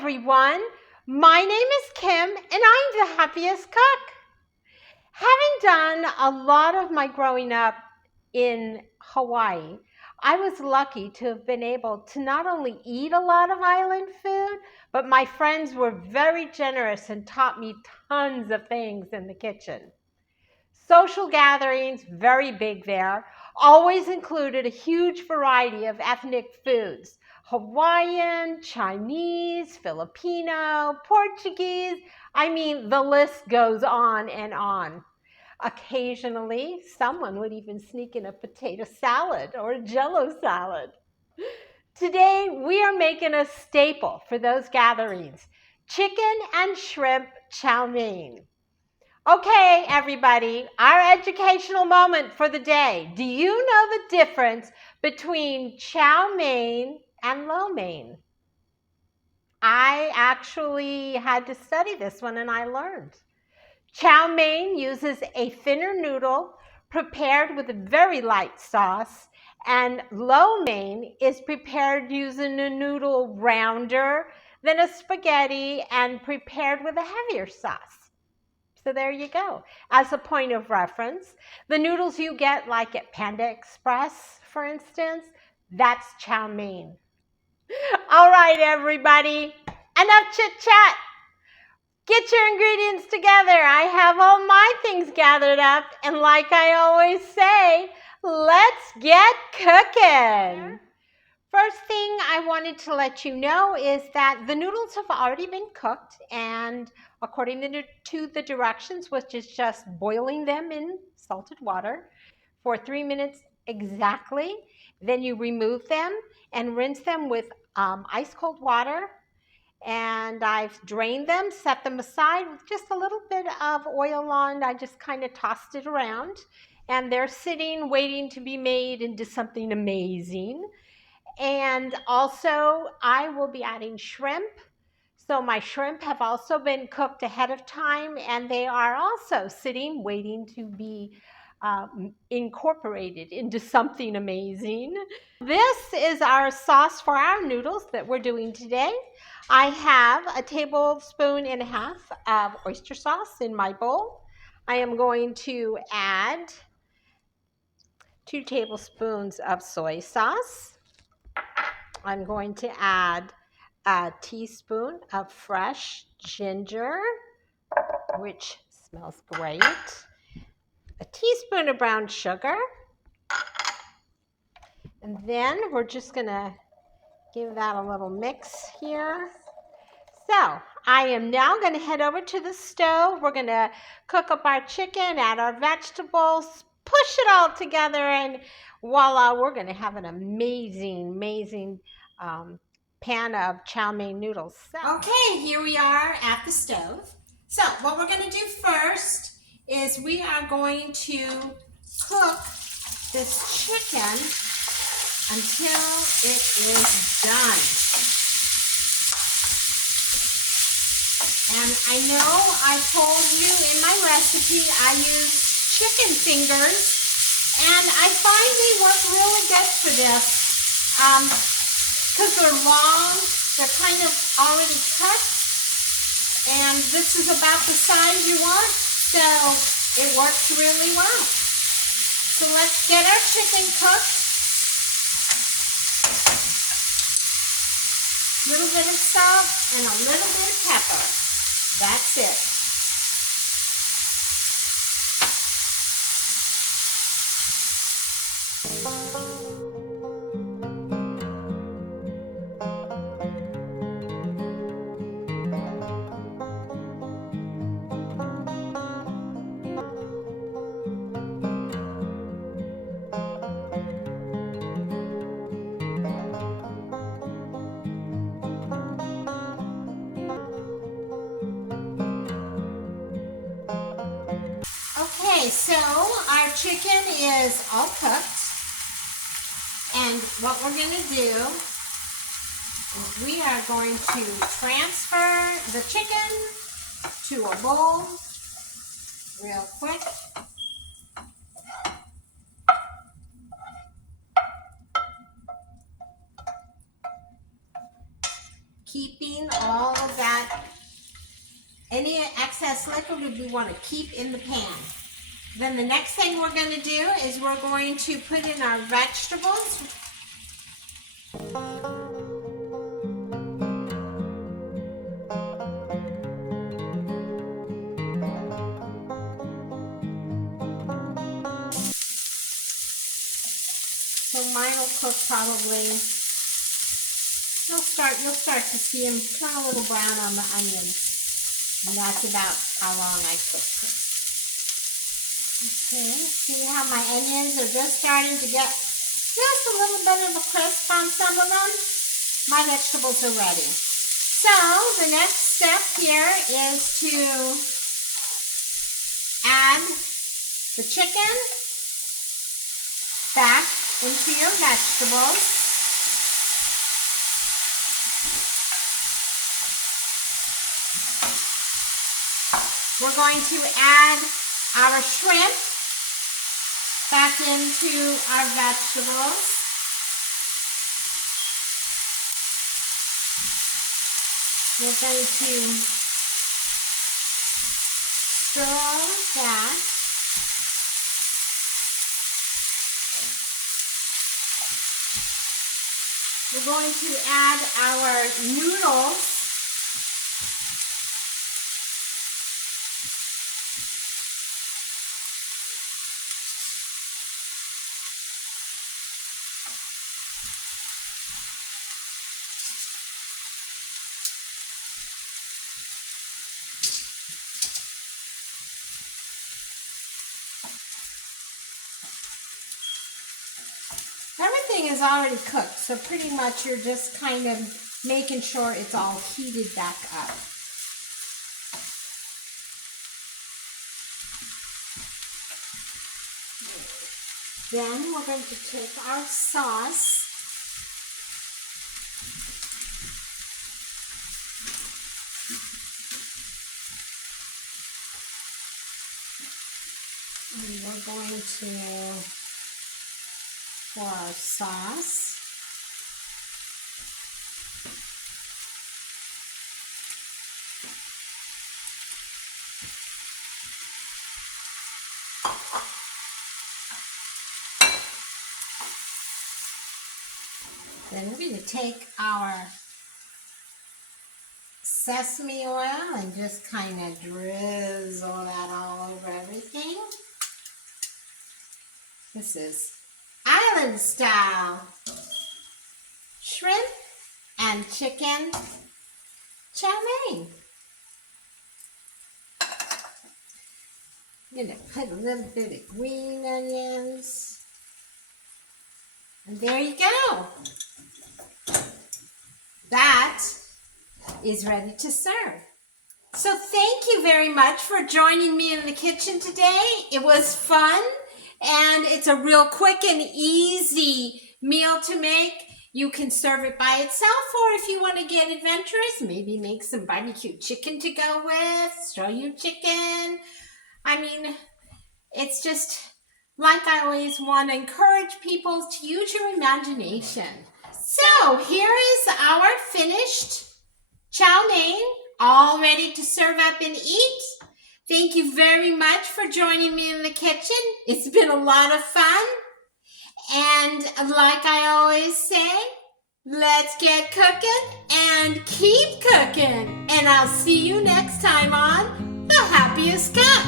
everyone. My name is Kim and I'm the happiest cook. Having done a lot of my growing up in Hawaii, I was lucky to have been able to not only eat a lot of island food, but my friends were very generous and taught me tons of things in the kitchen. Social gatherings, very big there, always included a huge variety of ethnic foods. Hawaiian, Chinese, Filipino, Portuguese. I mean, the list goes on and on. Occasionally, someone would even sneak in a potato salad or a Jell-O salad. Today, we are making a staple for those gatherings, chicken and shrimp chow mein. Okay, everybody, our educational moment for the day. Do you know the difference between chow mein and lo mein? I actually had to study this one and I learned. Chow mein uses a thinner noodle prepared with a very light sauce, and lo mein is prepared using a noodle rounder than a spaghetti and prepared with a heavier sauce. So there you go. As a point of reference, the noodles you get like at Panda Express, for instance, that's chow mein. All right, everybody, enough chit chat. Get your ingredients together. I have all my things gathered up, and like I always say, let's get cooking. First thing I wanted to let you know is that the noodles have already been cooked, and according to the directions, which is just boiling them in salted water for 3 minutes exactly. Then you remove them and rinse them with ice cold water. And I've drained them, set them aside with just a little bit of oil on. I just kind of tossed it around, and they're sitting waiting to be made into something amazing. And also, I will be adding shrimp. So my shrimp have also been cooked ahead of time, and they are also sitting, waiting to be incorporated into something amazing. This is our sauce for our noodles that we're doing today. I have a tablespoon and a half of oyster sauce in my bowl. I am going to add 2 tablespoons of soy sauce. I'm going to add a teaspoon of fresh ginger, which smells great, a teaspoon of brown sugar, and then we're just going to give that a little mix here. So I am now going to head over to the stove. We're going to cook up our chicken, add our vegetables, push it all together, and voila, we're going to have an amazing pan of chow mein noodles. So. Okay, here we are at the stove. So what we're going to do first is we are going to cook this chicken until it is done. And I know I told you in my recipe I use chicken fingers, and I find they work really good for this. Because they're long, they're kind of already cut, and this is about the size you want, so it works really well. So let's get our chicken cooked. A little bit of salt and a little bit of pepper. That's it. Okay, so our chicken is all cooked, and what we're going to do is we are going to transfer the chicken to a bowl real quick. Keeping all Any excess liquid we want to keep in the pan. Then the next thing we're going to do is we're going to put in our vegetables. So mine will cook probably. You'll start to see them turn a little brown on the onions. And that's about how long I cook. Okay, see how my onions are just starting to get just a little bit of a crisp on some of them? My vegetables are ready. So the next step here is to add the chicken back into your vegetables. We're going to add our shrimp back into our vegetables. We're going to stir that. We're going to add our noodles. Everything is already cooked, so pretty much you're just kind of making sure it's all heated back up. Then we're going to take our sauce. And we're going to pour our sauce. Then we're going to take our sesame oil and just kind of drizzle that all over everything. This is island style shrimp and chicken chow mein. I'm going to put a little bit of green onions. And there you go. That is ready to serve. So thank you very much for joining me in the kitchen today. It was fun, and it's a real quick and easy meal to make. You can serve it by itself, or if you want to get adventurous, maybe make some barbecue chicken to go with, shoyu chicken. I mean, it's just like I always want to encourage people to use your imagination. So here is our finished chow mein, all ready to serve up and eat. Thank you very much for joining me in the kitchen. It's been a lot of fun. And like I always say, let's get cooking and keep cooking. And I'll see you next time on The Happiest Cook.